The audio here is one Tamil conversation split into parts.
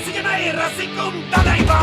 ரசிகனை ரசிக்கும் தலைவா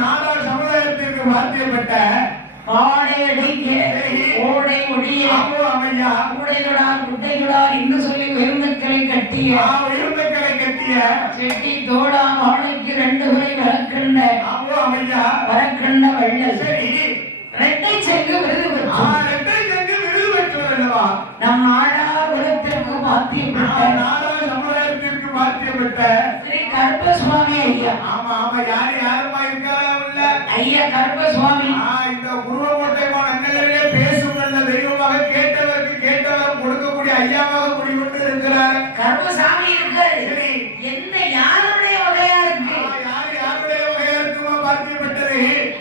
நாடார் சமுதாயத்திற்கு அடிக்க ஓடை ஒடிய. ஆமோ அமையா கூடைகளால் குட்டைகளால் இன்று சொல்லி வெறுமக்களை கட்டிய ஆ, இருந்தக்கரை கட்டிய செட்டி தோடா வாழைக்கு ரெண்டு முறை வளர்க்கின்ற ஆமோ அமையா வரக்கின்ற வள்ளல். சரி. ரெட்டை செங்கு விருது பெற்றார் ரெட்டை நம் நாடார் உலகத்திற்கு ஆ, மாற்றிவிட்ட ஸ்ரீ கருப்பசுவாமி ஐயா. ஆமா ஆமா யாரு யாருமா இருக்காரா உள்ள? ஐயா கருப்பசுவாமி. ஆ, இந்த குருவக்கோட்டை மாநகரிலே பேசும் நல்ல தெய்வமாக கேட்டவருக்கு கேட்டவர் கொடுக்கக்கூடிய ஐயாவாக குடிகொண்டு இருக்கிறார். கருப்பசாமி இருக்காரு. என்ன யாருடைய வகையா இருக்கு? யாரு யாருடைய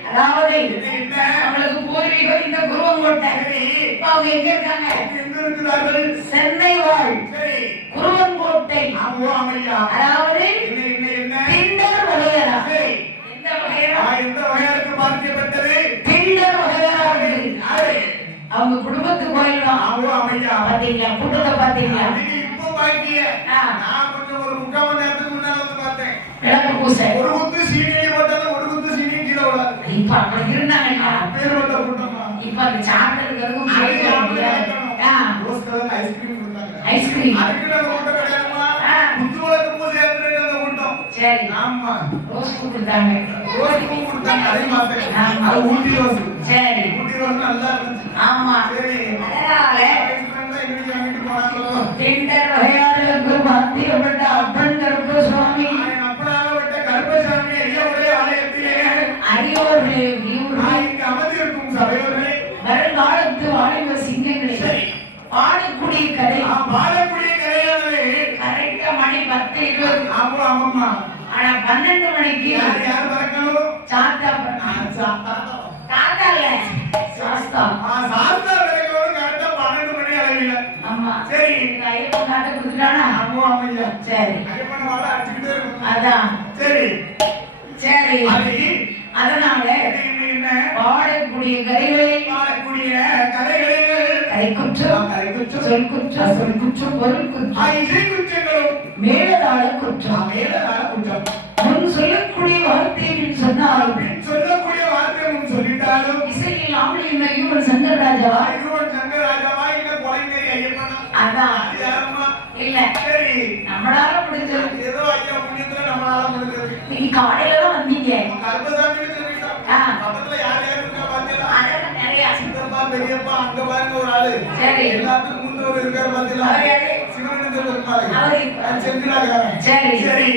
அதாவது இது என்ன? அவங்களுக்கு பூர்வீகம் இந்த குருவங்கோட்டை அவங்க எங்க இருக்காங்க? எங்க இருக்கிறார்கள் சென்னை வாழ். அமையா அதாவது பிண்டர் வகையரா எந்த ஆ, வகையரா எந்த வகையறுக்கு பாத்தியப்பட்டது பிண்டர் வகையரா இருக்கு. யாரு? அவங்க குடும்பத்து அமையா பாத்தீங்களா? கூட்டத்தை பாத்தீங்களா? இப்போ பாக்கிய. நான் கொஞ்சம் ஒரு முக்கால் மணி நேரத்துக்கு முன்னால வந்து பார்த்தேன். விளக்கு பூசை. ஒரு குத்து சீனியை போட்டாலும் ஒரு குத்து சீனி கீழே விடாது இப்ப பேர் வந்த கூட்டமா? இப்ப அந்த ரோஸ் கலர் ஐஸ்கிரீம் கொடுத்தாங்க. ஐஸ்கிரீம் அதுக்கு அந்த கூட்டம் ஆ. குத்து வழக்கு பூஜை ஏத்துறது அந்த கூட்டம் சரி. ஆமா. ரோஸ் பூ கொடுத்தாங்க ரோஸ் பூ கொடுத்தாங்க. அதே ஆமா. அது ஊட்டி ரோஸ். சரி. ஊட்டி ரோஸ் நல்லா இருந்துச்சு. ஆமா. சரி. அதனால அப்பன் கருப்பு சுவாமி. அப்பனாகப்பட்ட கருப்பசாமி ஆலயத்திலே? இங்கு அமர்ந்திருக்கும் வருங்காலத்து சிங்கங்களே. பாடக்கூடிய கதை. பாடக்கூடிய கரையானது கரெக்டா மணி பத்து இருபது. ஆமா ஆமாம்மா ஆனா பன்னெண்டு மணிக்கு சாத்தா தாத்தா இல்ல சாஸ்தா சாஸ்தா விளக்கோடு கரெக்டா பன்னெண்டு மணி அளவில் ஆமா. சரி. ஐயப்பன் காட்ட கொடுத்துட்டானா? ஆமா ஆமையா சரி. ஐயப்பன வாழ அடிச்சுக்கிட்டே இருக்கும் அதான். சரி. சரி. அது அதனால பாடக்கூடிய கதைகளை பாடக்கூடிய கதைகளில் கதை குற்றம் கதை குற்றம் சொல் குற்றம் சொல் குற்றம் பொருள் குற்றம் மேலதாள குற்றம் மேல நாள குற்றம் முன் சொல்லக்கூடிய வார்த்தைகள் சொன்னால் பின் சொல்லக்கூடிய வார்த்தை முன் சொல்லிட்டாலும் இசையில் ஆம்பளையும் ஒரு சங்கரராஜாவா ஐயோன் சங்கராஜாவா? இல்ல கொலைஞரி ஐயப்பனா? அதான். அது யாரம்மா இல்ல. சரி. நம்மளால முடிஞ்சது. ஏதோ ஐயா புண்ணியத்துல நம்மளால முடிஞ்சது. நீங்க காலையில தான் வந்தீங்க பெரியப்பா அங்க பாருங்க ஒரு ஆளு சரி. எல்லாத்துக்கும் முன்னோர் இருக்காரு பாத்தீங்களா இருப்பாரு. அது செந்திலாகாரன் சரி. சரி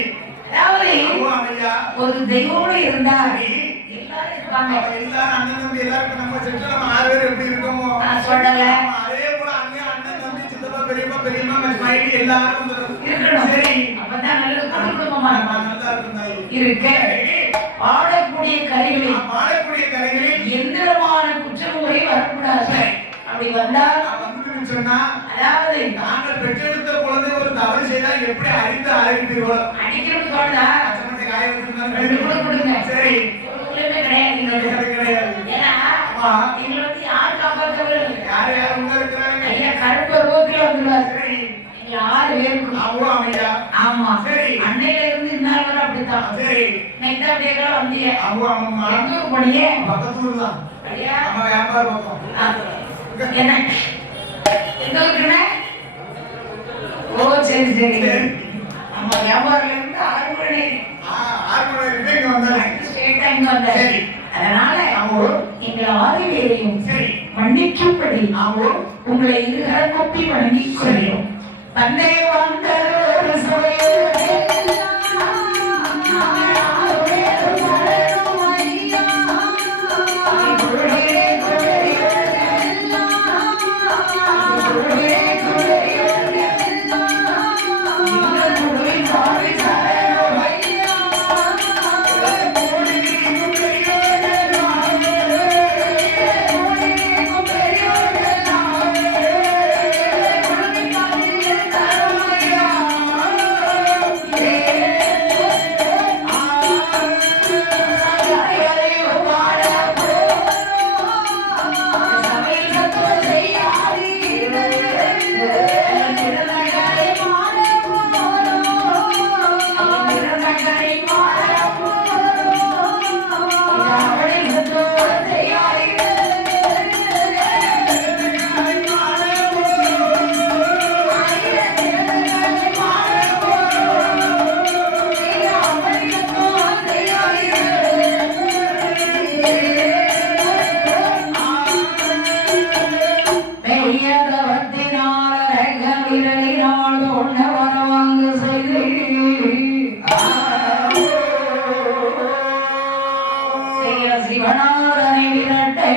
அதாவது ஒரு தெய்வம் இருந்தா. எல்லாரும் இருப்பாங்க எல்லாரும் அண்ணன் தம்பி எல்லாருக்கும் நம்ம செட்டில் நம்ம ஆறு பேர் எப்படி இருக்கோமோ சொல்லல. அதே போல அண்ணன் அண்ணன் தம்பி சித்தப்பா பெரியப்பா பெரியம்மா மைடி எல்லாரும். இருக்கணும் சரி அப்பதான் நல்ல குடும்பமா. நல்லா இருக்கும். இருக்கு. பாடக்கூடிய கருவிகளில் நான் பாடக்கூடிய கதைகளில் எந்த குற்றமுறை வரக்கூடாது. அப்படி வந்தால் வந்துட்டு சொன்னா அதாவது நாங்கள் பெற்றெடுத்த குழந்தை ஒரு தவறு செய்தால் எப்படி அறிந்து அறிவிப்பீர்களோ அடிக்கணும்னு தோணுதா பச்சை காய கூட கொடுங்க. வச்சிருந்தாங்க சரி கிடையாது எங்களுக்கு. கிடையாது, கிடையாது. ஏன்னா ஆமா. எங்களை வந்து யார் காப்பாற்றவர் யார் யார் உள்ள இருக்கிறாங்க? ஐயா கருப்பு ரோட்ல வந்துருவார். சரி. ஆறு ஆமா. சரி. அன்னையில இருந்து வரை அப்படித்தான். சரி. அப்படியே ஆமாம்மா எங்க பக்கத்தூர் தான். ஆமா வியாபார பக்கம். என்ன எங்க இருக்குண்ணே ஒரு சரி சரி நம்ம வியாபாரில இருந்து ஆறு மணி ஆறு மணி இங்க வந்தாரு. ஸ்ட்ரெயிட்டா இங்க வந்தாரு சரி. அதனால ஆமா. எங்கள் ஆறு பேரையும் சரி. மன்னிக்கும்படி. உங்களை இருகர கொப்பி வணங்கி கொள்கிறோம் தந்தை வந்தரோடு சிவனாரனை விரட்டே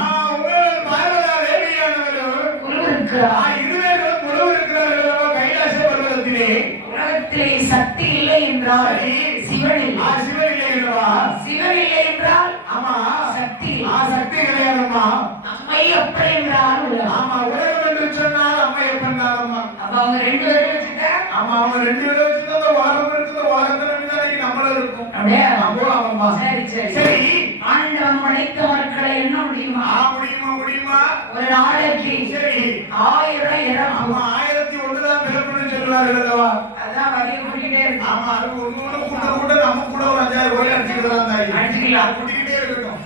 ஆ உங்கள் பார்வதா தேவியானவரும் ஆ குருவிருக்கிறார் இருவேரும் குழு இருக்கிறார்களோ கைலாச பருவத்திலே உலகத்திலே சக்தி இல்லை என்றால் ஆமா அவங்க ரெண்டு பேரும் இருக்குது உலகத்துல இருந்து தான் நம்மளும் இருக்கும். அப்படியே? ஆமா சரி சரி. சரி. ஆண்டவன் படைத்த மக்களை என்ன முடியுமா? முடியுமா முடியுமா? ஒரு நாளைக்கு சரி. ஆயிரம் இறப்பு. ஆமா ஆயிரத்தி ஒண்ணுதான் பிறப்புன்னு சொல்லுவார்கள் அல்லவா அதான் வரைய இருக்கு. ஆமா அது ஒண்ணு நம்ம கூட ஒரு அஞ்சாயிரம் அடிச்சுக்கலாம் தாய் அடிச்சுக்கலாம்.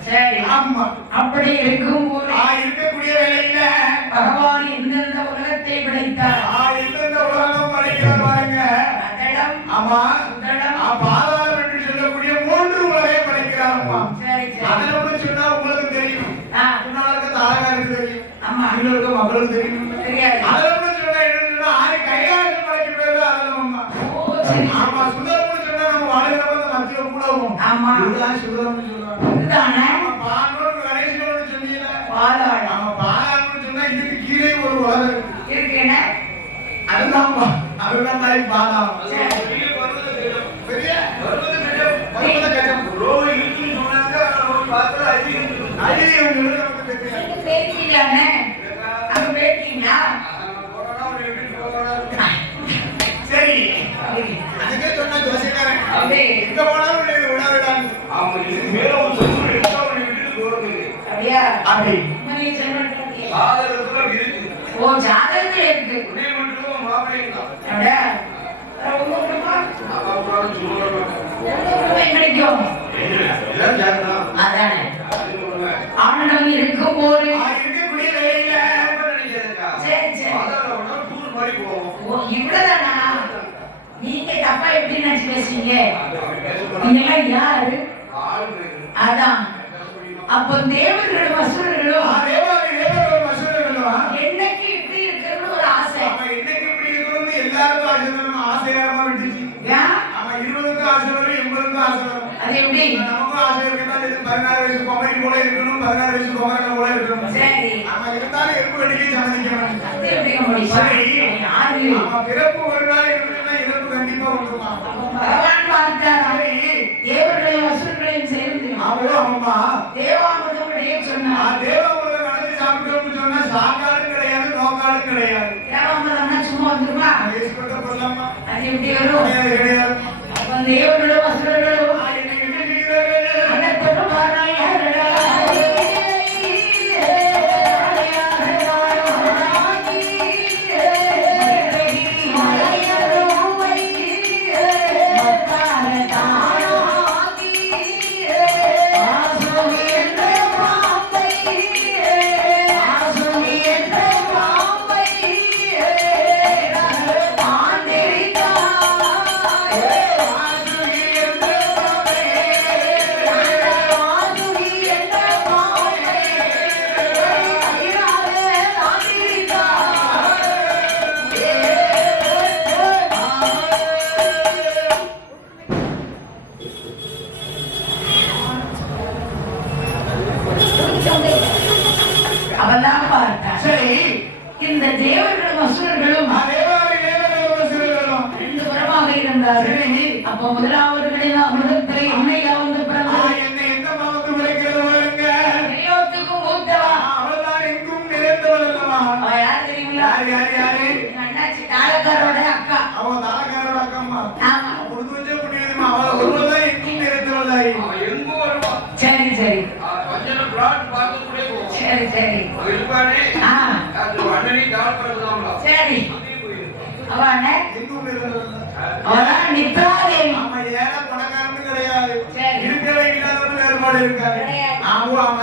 சரி ஆமா அப்படி இருக்கும் போது ஆ இருக்கக்கூடிய வேலையில பகவான் எந்தெந்த உலகத்தை படைத்தார். ஆ எந்தெந்த உலகம் படைக்கிறார் பாருங்க. அதடம் ஆமா சுதடம். ஆ பாதாளம் என்று சொல்லக்கூடிய மூன்று உலகை படைக்கிறாரம்மா சரி சரி. அதுல ஒண்ணு சொன்னா உங்களுக்கு தெரியும். ஆ, முன்னால இருக்க தெரியும். ஆமா. இன்னும் இருக்க மக்களுக்கு தெரியும். தெரியாது. அதுல ஒண்ணு சொன்னா என்னன்னு ஆறு கையாளர் படைக்கிறது அதுல அம்மா ஆமா சுந்தரம்னு சொன்னா நம்ம வாழ்கிற வந்து மத்திய கூடவும் ஆமா. இதுதான் சுந்தரம்னு சொல்லுவாங்க. இதுதானே? பாண்டோன்னு கணேசனோடு சொன்னீங்க பாதாளம் ஆமா பாலான்னு சொன்னா இதுக்கு கீழே ஒரு உலகம் இருக்கு. இருக்குன்னு அதுதான் அதுதான் பாதாளம் சரி. பெரிய? பர்வத கஜம் ஐயம் சொல்லுது நமக்கு தெரியாது. நீங்க பேசிட்டானே அங்க பேசிட்டீங்களா சரி. அதுக்கே சொன்னா ஜோசியக்காரன் அப்படி எங்க போனாலும் உன்னை இது விடாதுடான்னு. அப்படியா அப்படி ஓ ஜாதகத்துல இருக்கு. அப்படியா? வேற உங்க குடும்பம் உங்க குடும்பம் கிடைக்கும். அதானே. ஆண்டவன் இருக்கும் போது ஆ, இருக்கக்கூடிய வேலையில சரி சரி. ஓ இவ்வளவுதானா? நீங்க தப்பா எப்படி நினைச்சு பேசுறீங்க? நீங்கெல்லாம் யாரு? அதான். அப்போ தேவர்களும் அசுரர்களும் தேவாலய தேவர்கள் மசூரர்களா? என்னைக்கு இப்படி இருக்கணும்னு ஒரு ஆசை ஆமா, இன்னைக்கு இப்படி இருக்கணும்னு எல்லாருக்கும் ஆசை வரும். ஆசையாம விட்டுச்சு. ஆமா, இருபதுக்கும் ஆசை வரும், எண்பதுக்கும் ஆசை வரும். அது எப்படி நமக்கும் ஆசை இருக்குதான், இது பதினாறு வயசு பொம்மரி போல இருக்கணும், பதினாறு வயசு பொம்மரங்கள் போல இருக்கணும். சரி ஆமா, இருந்தாலும் எறும்பு கடிக்கு சம்மதிக்கணும். அது எப்படி முடியும் சரி. யாரு ஆமா, பிறப்பு ஒரு நாள் இருக்குதுன்னா இறப்பு கண்டிப்பா உண்டுமா. பகவான் பார்த்தாரா சரி. தேவர்களையும் அசுரர்களையும் சேர்ந்து ஆமா, ஆமாம்மா. சாக்காடும் கிடையாது நோக்காடும் கிடையாது. சும்மா வந்துருமா? அது எப்படி வரும்? கிடையாது கிடையாது.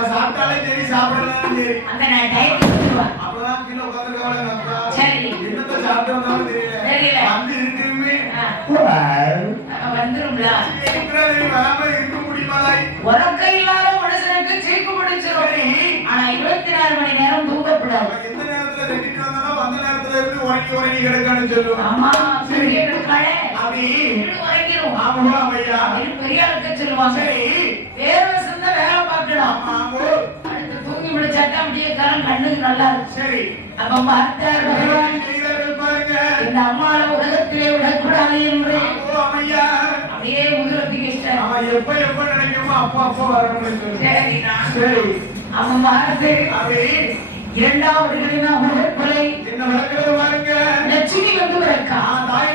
சாப்பிட்டாலும் சரி, சாப்பிடலனாலும் சரி. அந்த நான் டைம் சொல்லுவா அப்பதான் கீழே உட்கார்ந்திருக்கவளை பார்த்தா, சரி. என்னத்த சாப்பிட்டு வந்தாலும் தெரியல. தெரியல. வந்து இருக்குமே. ஆ. அவ வந்துரும்ல இருக்கிறதை வராம இருக்க முடியுமா தாய்? உறக்க இல்லாத மனுஷனுக்கு சீக்கு பிடிச்சிரும் சரி. ஆனா இருபத்தி நாலு மணி நேரம் தூங்கக்கூடாது எந்த நேரத்துல ரெட்டிட்டு வந்தாலும் அந்த நேரத்துல இருந்து உறங்கி உறங்கி கிடக்கான்னு சொல்லுவோம் ஆமா இருக்காளே அப்படி உறங்கிடும் ஆமா ஐயா பெரிய ஆளுக்க சொல்லுவாங்க சரி வேற வேலை ஆமா அடுத்து தூங்கி முடிச்சாக்கா அப்படியே கரம் கண்ணுக்கு நல்லா இருக்கும். சரி. அப்ப பார்த்தார் பகவான் இந்த அம்மாவை உலகத்திலே விடக்கூடாது என்று. அப்படியே அவன் எப்ப எப்ப நினைக்குமோ அப்ப அப்ப வரணும்னு சொல்லு சரிண்ணா. சரி. அவன் பார்த்து அப்படி இரண்டாவது கடின உடற்பலை என்ன விளக்குறது பாருங்க. லட்சுமி வந்து தாய்.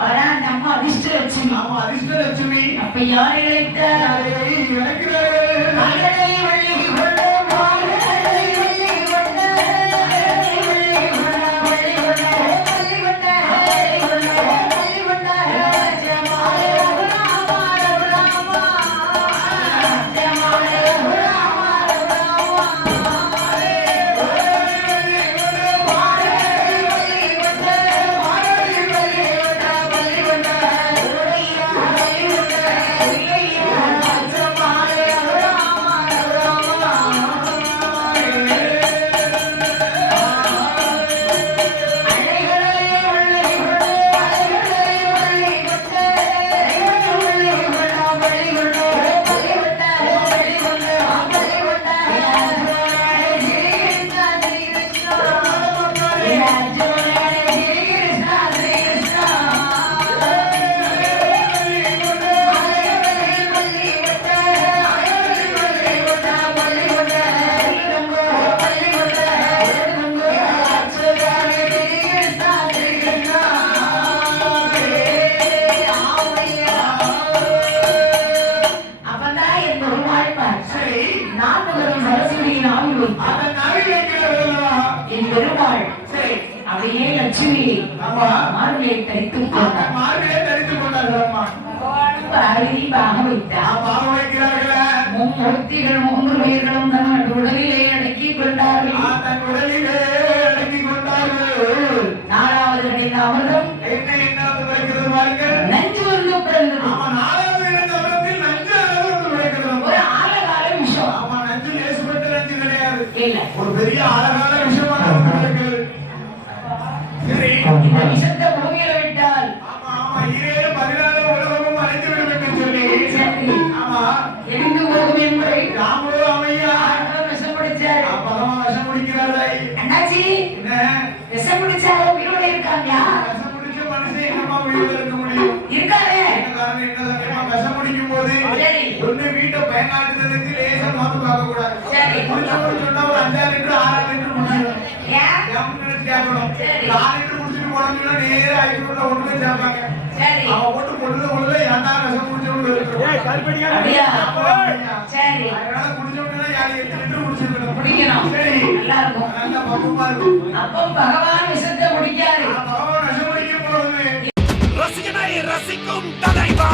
ஆனா அந்த அம்மா அதிர்ஷ்ட லட்சுமி ஆமா அதிர்ஷ்ட லட்சுமி அப்ப யாரை இழைத்தார் இழக்கிறார்கள். அழகான இருக்கிறது சரி இந்த விஷத்தை பூமியில விட்டால்? ஆமா ஆமா. ஈரேழு பதினாலு உலகமும் அழைத்து விடும் என்று சொல்லி ஆமா. எரிந்து போகும் என்பதை அமையா. ஆண்டவன் விஷம் பிடிச்சாரு அப்பதான் விஷம் முடிக்கிறார்கள் அண்ணாச்சி என்ன? விஷம் பிடிச்சாலும் உயிரோட இருக்காங்களா? விஷம் முடிச்ச மனுஷன் என்னமா உயிரோட இருக்க முடியும்? இருக்காரு. என்ன காரணம்? என்ன தெரியுமா விஷம் முடிக்கும் போது சரி. ஒண்ணு வீட்டை பயனாட்டுறதுக்கு லேசா மாத்து பார்க்க கூடாது சரி. நாலு லிட்டர் முடிச்சுட்டு போனோம்னா நேரா ஐநூறுல ஒண்ணுமே சேர்ப்பாங்க சரி. அவன் போட்டு விஷம் முடிச்சவங்க இருக்கிறோம் அப்படியா? சரி. அதனால குடிச்சவங்கன்னா யாரு எட்டு லிட்டர் குடிச்சிருக்கணும் குடிக்கணும் சரி. நல்லா இருக்கும். நல்ல பக்குவமா இருக்கும். அப்போ பகவான் விஷத்தை குடிக்காரு பகவான் விஷம் ரசிகனை ரசிக்கும் தலைவா